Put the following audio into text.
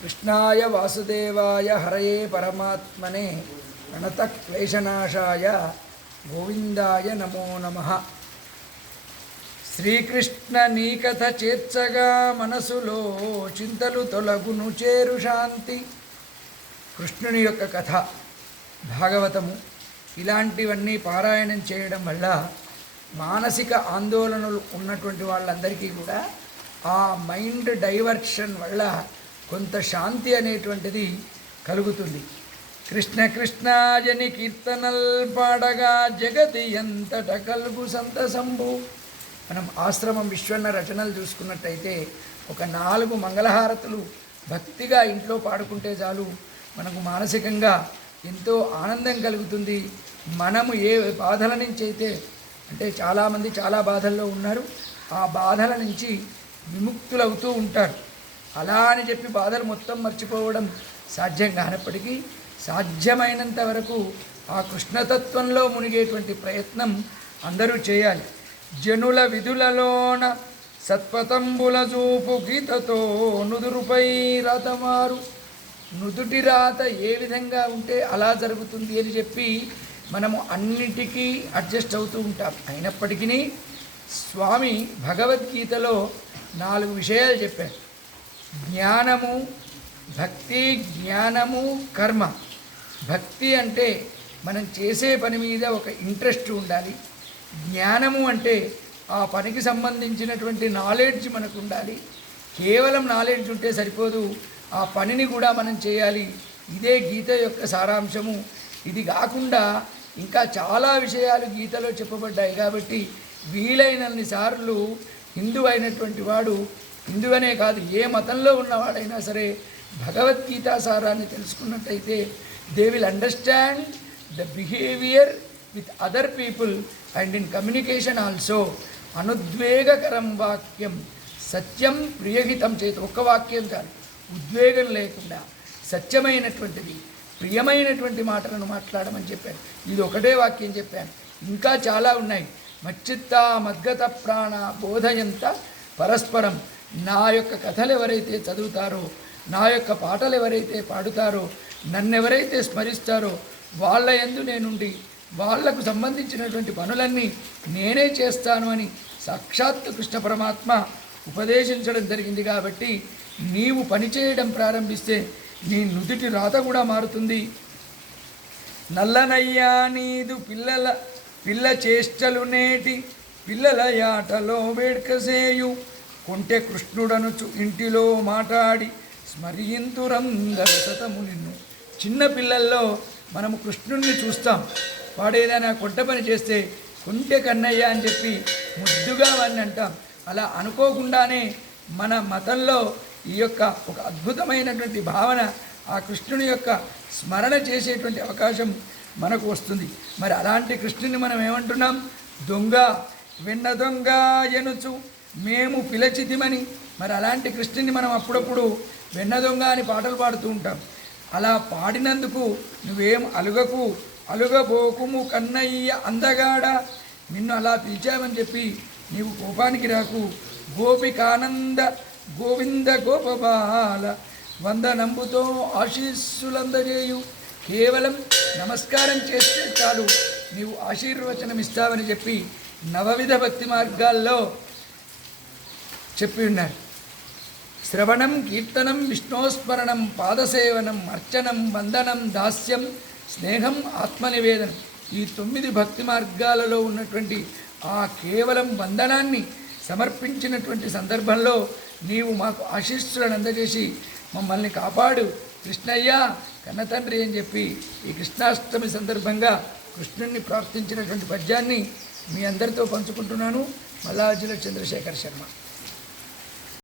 కృష్ణాయ వాసుదేవాయ హరయే పరమాత్మనే ప్రణతక్లేశనాశాయ గోవిందాయ నమో నమః. శ్రీకృష్ణ నీ కథ చేర్చగా మనసులో చింతలు తొలగును చేరు శాంతి. కృష్ణుని యొక్క కథ, భాగవతము ఇలాంటివన్నీ పారాయణం చేయడం వల్ల మానసిక ఆందోళనలు ఉన్నటువంటి వాళ్ళందరికీ కూడా ఆ మైండ్ డైవర్షన్ వల్ల కొంత శాంతి అనేటువంటిది కలుగుతుంది. కృష్ణ కృష్ణాజని కీర్తనల్ పాడగా జగతి ఎంతట కలుగు సంతసంభు. మనం ఆశ్రమం విశ్వన్న రచనలు చూసుకున్నట్టయితే ఒక 4 మంగళహారతులు భక్తిగా ఇంట్లో పాడుకుంటే చాలు మనకు మానసికంగా ఎంతో ఆనందం కలుగుతుంది. మనము ఏ బాధల నుంచి అయితే, అంటే చాలామంది చాలా బాధల్లో ఉన్నారు, ఆ బాధల నుంచి విముక్తులవుతూ ఉంటారు. అలా అని చెప్పి బాధలు మొత్తం మర్చిపోవడం సాధ్యం కానప్పటికీ సాధ్యమైనంత వరకు ఆ కృష్ణతత్వంలో మునిగేటువంటి ప్రయత్నం అందరూ చేయాలి. జనుల విధులలోన సత్పతంబుల చూపు గీతతో నుదురుపై రాతమారు. నుదుటి రాత ఏ విధంగా ఉంటే అలా జరుగుతుంది అని చెప్పి మనము అన్నిటికీ అడ్జస్ట్ అవుతూ ఉంటాం. అయినప్పటికీ స్వామి భగవద్గీతలో 4 విషయాలు చెప్పారు. జ్ఞానము, భక్తి, జ్ఞానము, కర్మ. భక్తి అంటే మనం చేసే పని మీద ఒక ఇంట్రెస్ట్ ఉండాలి. జ్ఞానము అంటే ఆ పనికి సంబంధించినటువంటి నాలెడ్జ్ మనకు ఉండాలి. కేవలం నాలెడ్జ్ ఉంటే సరిపోదు, ఆ పనిని కూడా మనం చేయాలి. ఇదే గీత యొక్క సారాంశము. ఇది కాకుండా ఇంకా చాలా విషయాలు గీతలో చెప్పబడ్డాయి. కాబట్టి వీలైనన్ని సార్లు హిందూ అయినటువంటి వాడు, హిందువనే కాదు ఏ మతంలో ఉన్నవాడైనా సరే భగవద్గీత సారాన్ని తెలుసుకున్నట్టయితే they will understand the behaviour with other people and in communication also. అనుద్వేగకరం వాక్యం సత్యం ప్రియహితం చేతి. ఒక్క వాక్యం కాదు, ఉద్వేగం లేకుండా సత్యమైనటువంటిది, ప్రియమైనటువంటి మాటలను మాట్లాడమని చెప్పాను. ఇది ఒకటే వాక్యం చెప్పాను, ఇంకా చాలా ఉన్నాయి. మచ్చిత్త మద్గత ప్రాణ బోధయంత పరస్పరం. నా యొక్క కథలు ఎవరైతే చదువుతారో, నా యొక్క పాటలు ఎవరైతే పాడుతారో, నన్నెవరైతే స్మరిస్తారో వాళ్ళ యందు నేనుండి వాళ్లకు సంబంధించినటువంటి పనులన్నీ నేనే చేస్తాను అని సాక్షాత్తు కృష్ణ పరమాత్మ ఉపదేశించడం జరిగింది. కాబట్టి నీవు పనిచేయడం ప్రారంభిస్తే నీ నుదుటి రాత కూడా మారుతుంది. నల్లనయ్యా నీదు పిల్ల చేష్టలు నేటి పిల్లల యాటలో వేడ్కసేయు కొంటె కృష్ణుడనుచు ఇంటిలో మాట్లాడి స్మరింతురందర సతము నిన్ను. చిన్న పిల్లల్లో మనము కృష్ణుడిని చూస్తాం. వాడేదైనా కొంట పని చేస్తే కొంటె కన్నయ్య అని చెప్పి ముద్దుగా వాడిని అంటాం. అలా అనుకోకుండానే మన మతంలో ఈ యొక్క ఒక అద్భుతమైనటువంటి భావన, ఆ కృష్ణుని యొక్క స్మరణ చేసేటువంటి అవకాశం మనకు వస్తుంది. మరి అలాంటి కృష్ణుని మనం ఏమంటున్నాం? దొంగ, వెన్న దొంగ ఎనుచు మేము పిలచితిమని. మరి అలాంటి కృష్ణుని మనం అప్పుడప్పుడు వెన్న దొంగ అని పాటలు పాడుతూ ఉంటాం. అలా పాడినందుకు నువ్వేం అలుగకు, అలుగబోకుము కన్నయ్య అందగాడ. నిన్ను అలా పిలిచామని చెప్పి నీవు కోపానికి రాకు. గోపికానంద గోవింద గోపబాల వందనంబుతో ఆశీస్సులందజేయు. కేవలం నమస్కారం చేస్తే చాలు నీవు ఆశీర్వచనం ఇస్తావని చెప్పి 9 విధ భక్తి మార్గాల్లో చెప్పి ఉన్నారు. శ్రవణం, కీర్తనం, విష్ణోస్మరణం, పాదసేవనం, అర్చనం, వందనం, దాస్యం, స్నేహం, ఆత్మనివేదనం. ఈ 9 భక్తి మార్గాలలో ఉన్నటువంటి ఆ కేవలం వందనాన్ని సమర్పించినటువంటి సందర్భంలో నీవు మాకు ఆశీస్సులను అందజేసి మమ్మల్ని కాపాడు కృష్ణయ్య కన్నతండ్రి అని చెప్పి ఈ కృష్ణాష్టమి సందర్భంగా కృష్ణుణ్ణి ప్రార్థించినటువంటి పద్యాన్ని మీ అందరితో పంచుకుంటున్నాను. మల్లార్జున చంద్రశేఖర్ శర్మ.